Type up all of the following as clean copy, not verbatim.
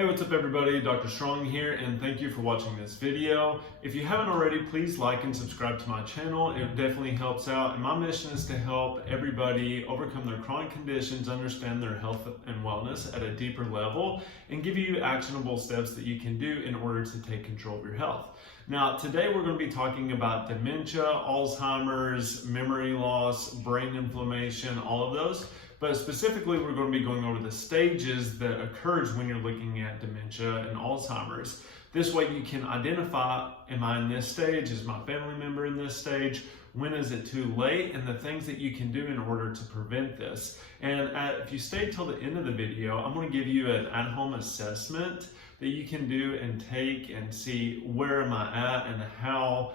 Hey, what's up everybody? Dr. Strong here, and thank you for watching this video. If you haven't already, please like and subscribe to my channel. It definitely helps out, and my mission is to help everybody overcome their chronic conditions, understand their health and wellness at a deeper level, and give you actionable steps that you can do in order to take control of your health. Now, today we're going to be talking about dementia, Alzheimer's, memory loss, brain inflammation, all of those. But specifically, we're going to be going over the stages that occurs when you're looking at dementia and Alzheimer's. This way you can identify, am I in this stage? Is my family member in this stage? When is it too late? And the things that you can do in order to prevent this. And if you stay till the end of the video, I'm going to give you an at-home assessment that you can do and take and see where am I at and how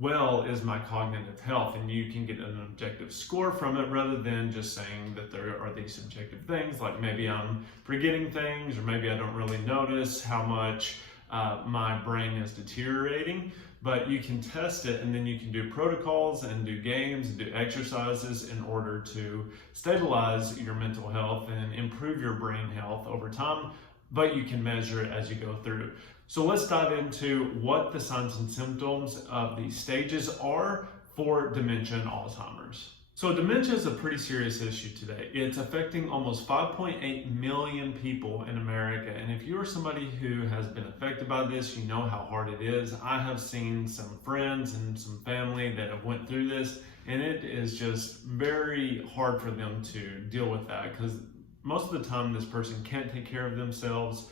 well is my cognitive health, and you can get an objective score from it rather than just saying that there are these subjective things like maybe I'm forgetting things or maybe I don't really notice how much my brain is deteriorating. But you can test it, and then you can do protocols and do games and do exercises in order to stabilize your mental health and improve your brain health over time, but you can measure it as you go through. So let's dive into what the signs and symptoms of these stages are for dementia and Alzheimer's. So dementia is a pretty serious issue today. It's affecting almost 5.8 million people in America. And if you are somebody who has been affected by this, you know how hard it is. I have seen some friends and some family that have went through this, and it is just very hard for them to deal with that because most of the time this person can't take care of themselves.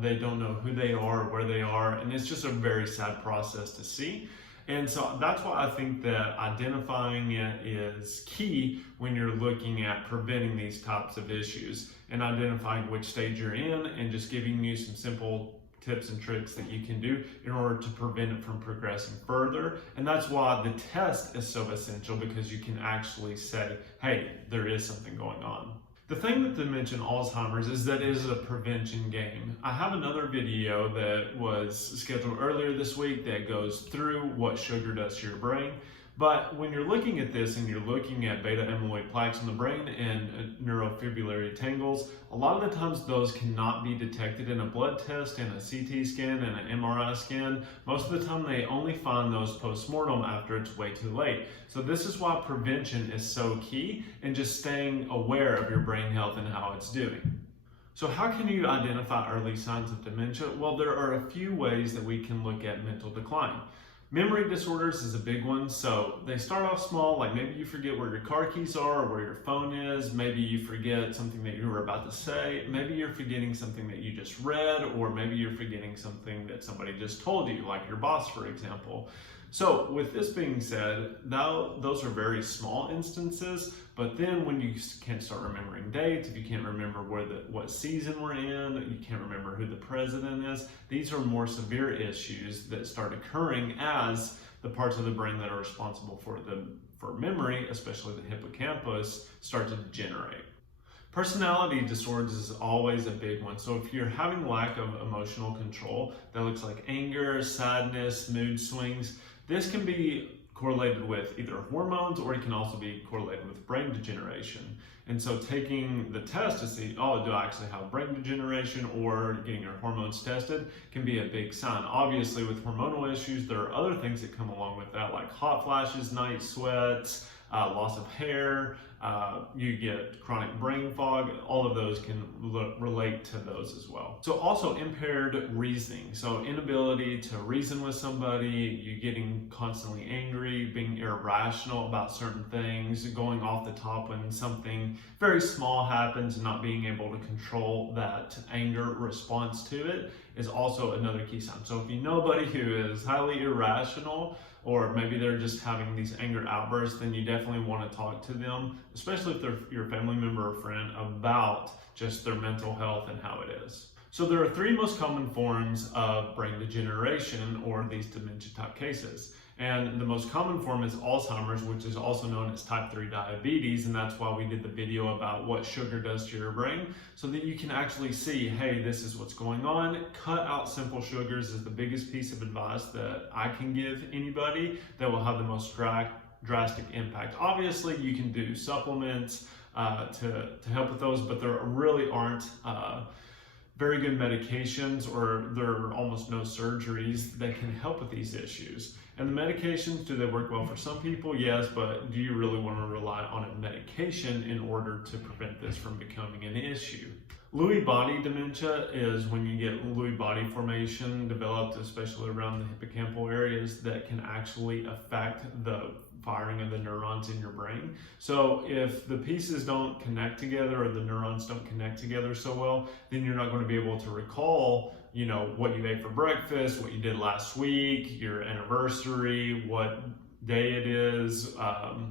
They don't know who they are, where they are, and it's just a very sad process to see. And so that's why I think that identifying it is key when you're looking at preventing these types of issues and identifying which stage you're in and just giving you some simple tips and tricks that you can do in order to prevent it from progressing further. And that's why the test is so essential, because you can actually say, hey, there is something going on. The thing with dementia and Alzheimer's is that it is a prevention game. I have another video that was scheduled earlier this week that goes through what sugar does to your brain. But when you're looking at this and you're looking at beta amyloid plaques in the brain and neurofibrillary tangles, a lot of the times those cannot be detected in a blood test, in a CT scan, and an MRI scan. Most of the time they only find those post-mortem after it's way too late. So this is why prevention is so key, and just staying aware of your brain health and how it's doing. So how can you identify early signs of dementia? Well, there are a few ways that we can look at mental decline. Memory disorders is a big one. So they start off small, like maybe you forget where your car keys are or where your phone is. Maybe you forget something that you were about to say. Maybe you're forgetting something that you just read, or maybe you're forgetting something that somebody just told you, like your boss, for example. So with this being said, those are very small instances, but then when you can't start remembering dates, if you can't remember what season we're in, you can't remember who the president is, these are more severe issues that start occurring as the parts of the brain that are responsible for memory, especially the hippocampus, start to degenerate. Personality disorders is always a big one. So if you're having lack of emotional control, that looks like anger, sadness, mood swings, this can be correlated with either hormones, or it can also be correlated with brain degeneration. And so taking the test to see, oh, do I actually have brain degeneration, or getting your hormones tested can be a big sign. Obviously with hormonal issues, there are other things that come along with that, like hot flashes, night sweats, loss of hair, you get chronic brain fog. All of those can relate to those as well. So also impaired reasoning. So inability to reason with somebody, you getting constantly angry, being irrational about certain things, going off the top when something very small happens and not being able to control that anger response to it is also another key sign. So if you know somebody who is highly irrational, or maybe they're just having these anger outbursts, then you definitely want to talk to them, especially if they're your family member or friend, about just their mental health and how it is. So there are three most common forms of brain degeneration, or these dementia type cases. And the most common form is Alzheimer's, which is also known as type 3 diabetes, and that's why we did the video about what sugar does to your brain, so that you can actually see, hey, this is what's going on. Cut out simple sugars is the biggest piece of advice that I can give anybody that will have the most drastic impact. Obviously, you can do supplements to help with those, but there really aren't very good medications, or there are almost no surgeries that can help with these issues. And the medications, do they work well for some people? Yes, but do you really want to rely on a medication in order to prevent this from becoming an issue? Lewy body dementia is when you get Lewy body formation developed, especially around the hippocampal areas, that can actually affect the firing of the neurons in your brain. So if the pieces don't connect together, or the neurons don't connect together so well, then you're not going to be able to recall, what you ate for breakfast, what you did last week, your anniversary, what day it is,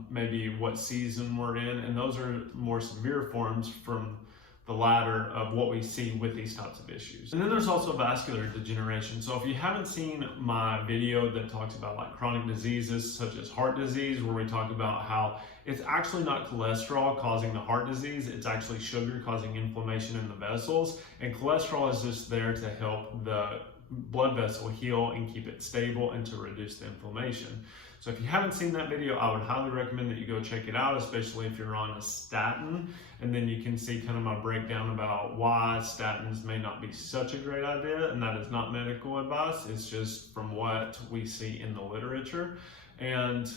maybe what season we're in. And those are more severe forms from the latter of what we see with these types of issues. And then there's also vascular degeneration. So if you haven't seen my video that talks about like chronic diseases such as heart disease, where we talk about how it's actually not cholesterol causing the heart disease, it's actually sugar causing inflammation in the vessels. And cholesterol is just there to help the blood vessel heal and keep it stable and to reduce the inflammation. So if you haven't seen that video, I would highly recommend that you go check it out, especially if you're on a statin. And then you can see kind of my breakdown about why statins may not be such a great idea. And that is not medical advice. It's just from what we see in the literature, and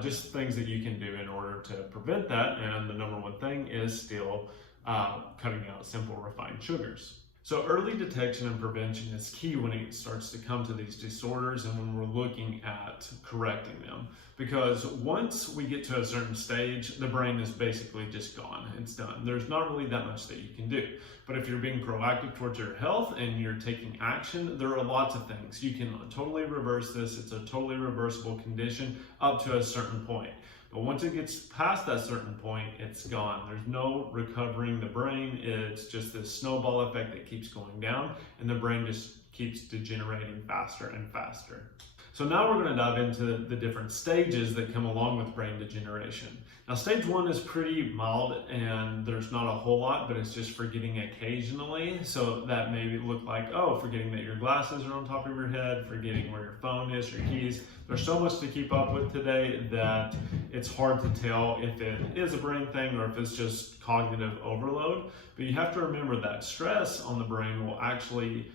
just things that you can do in order to prevent that. And the number one thing is still cutting out simple refined sugars. So early detection and prevention is key when it starts to come to these disorders and when we're looking at correcting them. Because once we get to a certain stage, the brain is basically just gone. It's done. There's not really that much that you can do. But if you're being proactive towards your health and you're taking action, there are lots of things. You can totally reverse this. It's a totally reversible condition up to a certain point. But once it gets past that certain point, it's gone. There's no recovering the brain. It's just this snowball effect that keeps going down, and the brain just keeps degenerating faster and faster. So now we're going to dive into the different stages that come along with brain degeneration. Now, stage 1 is pretty mild and there's not a whole lot, but it's just forgetting occasionally. So that may look like, forgetting that your glasses are on top of your head, forgetting where your phone is, your keys. There's so much to keep up with today that it's hard to tell if it is a brain thing or if it's just cognitive overload. But you have to remember that stress on the brain will actually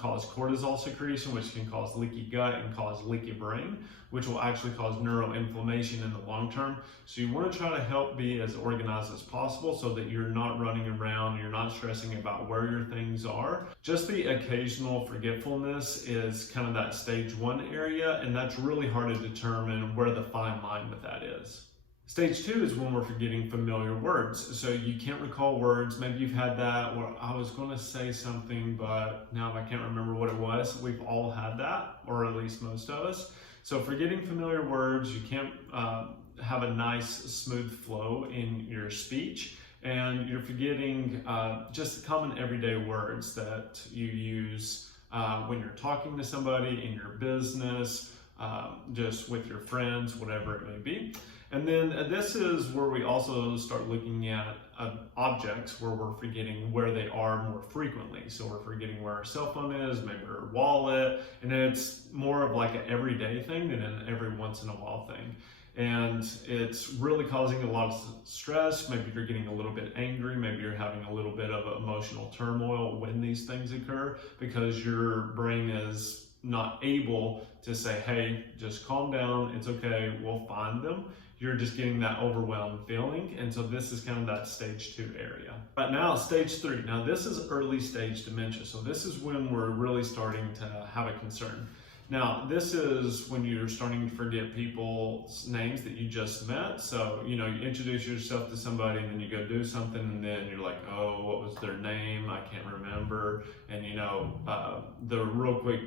cause cortisol secretion, which can cause leaky gut and cause leaky brain, which will actually cause neuroinflammation in the long term. So you want to try to help be as organized as possible so that you're not running around, you're not stressing about where your things are. Just the occasional forgetfulness is kind of that stage 1 area, and that's really hard to determine where the fine line with that is. Stage 2 is when we're forgetting familiar words. So you can't recall words. Maybe you've had that where I was going to say something, but now I can't remember what it was. We've all had that, or at least most of us. So forgetting familiar words, you can't have a nice smooth flow in your speech, and you're forgetting just common everyday words that you use when you're talking to somebody in your business, just with your friends, whatever it may be. And then this is where we also start looking at objects where we're forgetting where they are more frequently. So we're forgetting where our cell phone is, maybe our wallet, and it's more of like an everyday thing than an every once in a while thing. And it's really causing a lot of stress. Maybe you're getting a little bit angry. Maybe you're having a little bit of emotional turmoil when these things occur because your brain is not able to say, hey, just calm down. It's okay. We'll find them. You're just getting that overwhelmed feeling. And so this is kind of that stage 2 area. But now stage 3. Now this is early stage dementia. So this is when we're really starting to have a concern. Now, this is when you're starting to forget people's names that you just met. So, you introduce yourself to somebody and then you go do something and then you're like, oh, what was their name? I can't remember. And, the real quick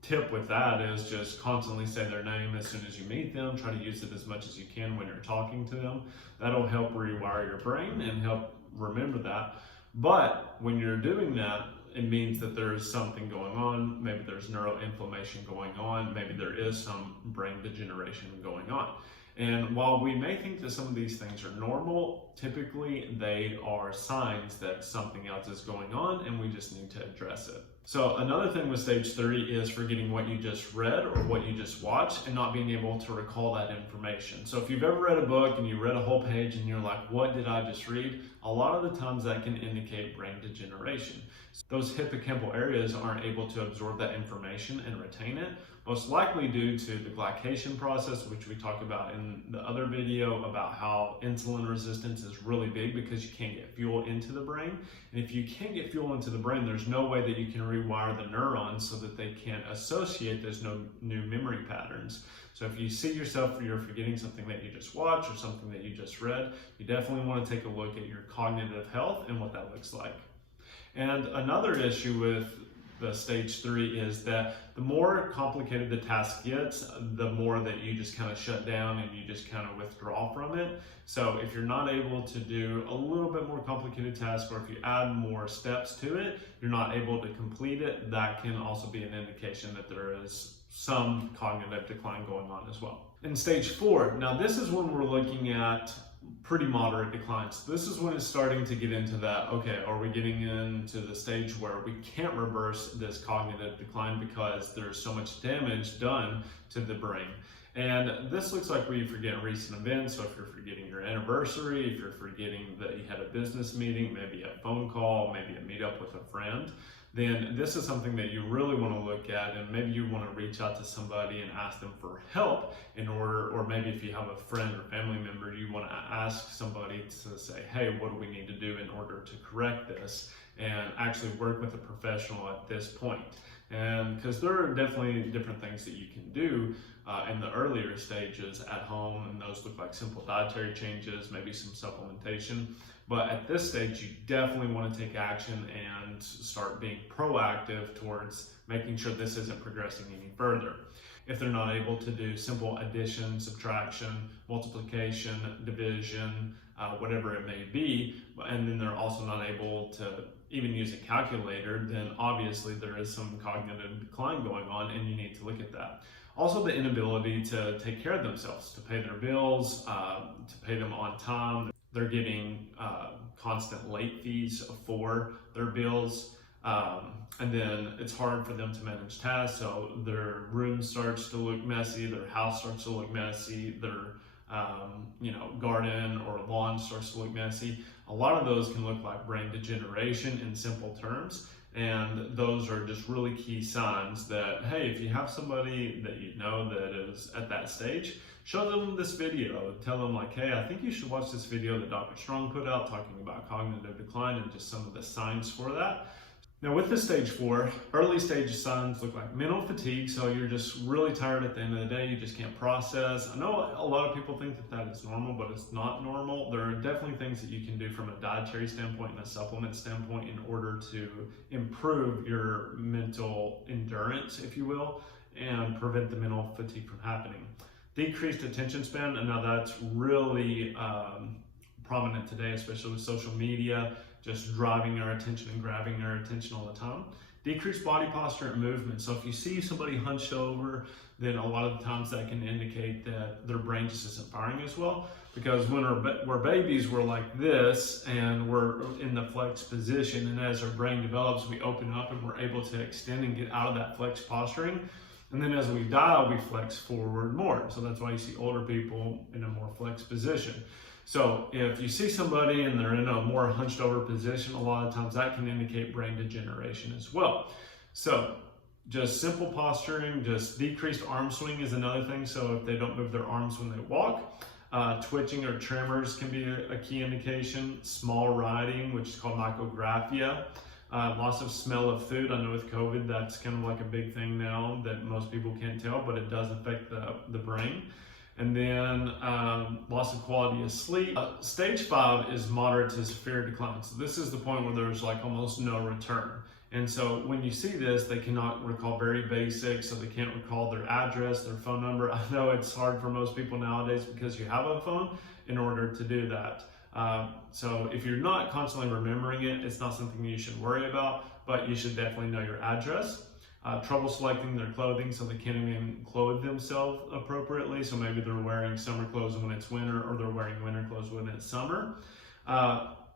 tip with that is just constantly say their name as soon as you meet them. Try to use it as much as you can when you're talking to them. That'll help rewire your brain and help remember that. But when you're doing that, it means that there is something going on. Maybe there's neuroinflammation going on. Maybe there is some brain degeneration going on. And while we may think that some of these things are normal, typically they are signs that something else is going on and we just need to address it. So another thing with stage 3 is forgetting what you just read or what you just watched and not being able to recall that information. So if you've ever read a book and you read a whole page and you're like, what did I just read? a lot of the times that can indicate brain degeneration. Those hippocampal areas aren't able to absorb that information and retain it, most likely due to the glycation process, which we talked about in the other video about how insulin resistance is really big because you can't get fuel into the brain. And if you can't get fuel into the brain, there's no way that you can rewire the neurons so that they can't associate those new memory patterns. So if you see yourself, you're forgetting something that you just watched or something that you just read, you definitely want to take a look at your cognitive health and what that looks like. And another issue with the stage 3 is that the more complicated the task gets, the more that you just kind of shut down and you just kind of withdraw from it. So if you're not able to do a little bit more complicated task, or if you add more steps to it, you're not able to complete it, that can also be an indication that there is some cognitive decline going on as well. In stage 4, now this is when we're looking at pretty moderate declines. This is when it's starting to get into that, okay, are we getting into the stage where we can't reverse this cognitive decline because there's so much damage done to the brain? And this looks like where you forget recent events. So if you're forgetting your anniversary, if you're forgetting that you had a business meeting, maybe a phone call, maybe a meetup with a friend, then this is something that you really want to look at, and maybe you want to reach out to somebody and ask them for help in order, or maybe if you have a friend or family member, you want to ask somebody to say, hey, what do we need to do in order to correct this, and actually work with a professional at this point. And because there are definitely different things that you can do in the earlier stages at home, and those look like simple dietary changes, maybe some supplementation. But at this stage, you definitely want to take action and start being proactive towards making sure this isn't progressing any further. If they're not able to do simple addition, subtraction, multiplication, division, whatever it may be, and then they're also not able to even use a calculator, then obviously there is some cognitive decline going on and you need to look at that. Also, the inability to take care of themselves, to pay their bills, to pay them on time. They're getting constant late fees for their bills. And then it's hard for them to manage tasks, so their room starts to look messy, their house starts to look messy, their garden or lawn starts to look messy. A lot of those can look like brain degeneration in simple terms, and those are just really key signs that, hey, if you have somebody that you know that is at that stage, show them this video. Tell them like, hey, I think you should watch this video that Dr. Strong put out talking about cognitive decline and just some of the signs for that. Now with the stage 4, early stage signs look like mental fatigue, so you're just really tired at the end of the day, you just can't process. I know a lot of people think that that is normal, but it's not normal. There are definitely things that you can do from a dietary standpoint and a supplement standpoint in order to improve your mental endurance, if you will, and prevent the mental fatigue from happening. Decreased attention span, and now that's really prominent today, especially with social media, just driving our attention and grabbing our attention all the time. Decreased body posture and movement. So if you see somebody hunched over, then a lot of the times that can indicate that their brain just isn't firing as well. Because when we're babies, we're like this, and we're in the flex position, and as our brain develops, we open up and we're able to extend and get out of that flex posturing. And then as we die, we flex forward more. So that's why you see older people in a more flex position. So if you see somebody and they're in a more hunched over position, a lot of times that can indicate brain degeneration as well. So just simple posturing, just decreased arm swing is another thing. So if they don't move their arms when they walk, twitching or tremors can be a key indication. Small writing, which is called micrographia. Loss of smell of food. I know with COVID, that's kind of like a big thing now that most people can't tell, but it does affect the brain. And then loss of quality of sleep. Stage 5 is moderate to severe decline. So this is the point where there's like almost no return. And so when you see this, they cannot recall very basic, so they can't recall their address, their phone number. I know it's hard for most people nowadays because you have a phone in order to do that. So if you're not constantly remembering it, it's not something you should worry about, but you should definitely know your address. Trouble selecting their clothing, so they can't even clothe themselves appropriately. So maybe they're wearing summer clothes when it's winter, or they're wearing winter clothes when it's summer.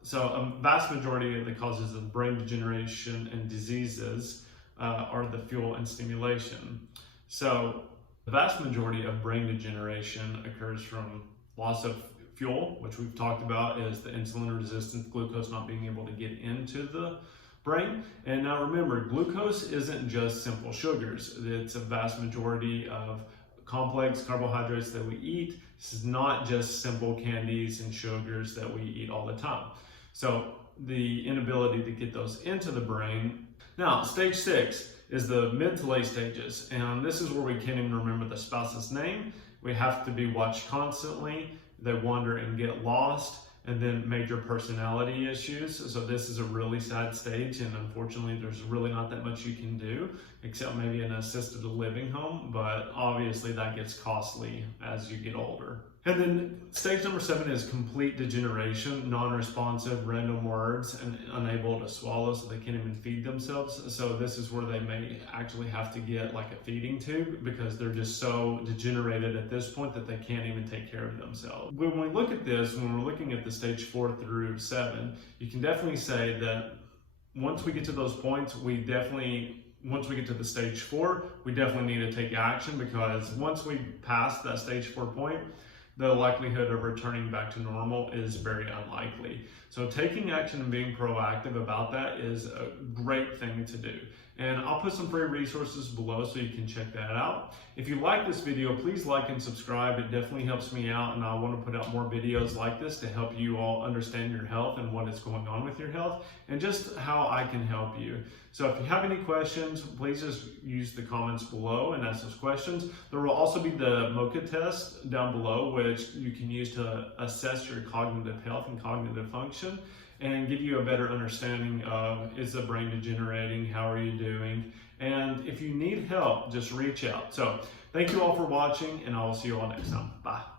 So a vast majority of the causes of brain degeneration and diseases are the fuel and stimulation. So the vast majority of brain degeneration occurs from loss of fuel, which we've talked about is the insulin resistant glucose not being able to get into the brain. And now remember, glucose isn't just simple sugars. It's a vast majority of complex carbohydrates that we eat. This is not just simple candies and sugars that we eat all the time. So the inability to get those into the brain. Now, stage 6 is the mid to late stages, and this is where we can't even remember the spouse's name. We have to be watched constantly. They wander and get lost, and then major personality issues. So this is a really sad stage, and unfortunately there's really not that much you can do except maybe an assisted living home, but obviously that gets costly as you get older. And then stage number 7 is complete degeneration, non-responsive, random words, and unable to swallow, so they can't even feed themselves. So this is where they may actually have to get like a feeding tube because they're just so degenerated at this point that they can't even take care of themselves. When we look at this, when we're looking at the stage 4 through 7, you can definitely say that once we get to those points, once we get to the stage 4, we definitely need to take action, because once we pass that stage 4 point, the likelihood of returning back to normal is very unlikely. So taking action and being proactive about that is a great thing to do. And I'll put some free resources below so you can check that out. If you like this video, please like and subscribe. It definitely helps me out, and I want to put out more videos like this to help you all understand your health and what is going on with your health and just how I can help you. So if you have any questions, please just use the comments below and ask those questions. There will also be the MOCA test down below, which you can use to assess your cognitive health and cognitive function and give you a better understanding of, is the brain degenerating, how are you doing, and if you need help, just reach out. So thank you all for watching, and I will see you all next time. Bye.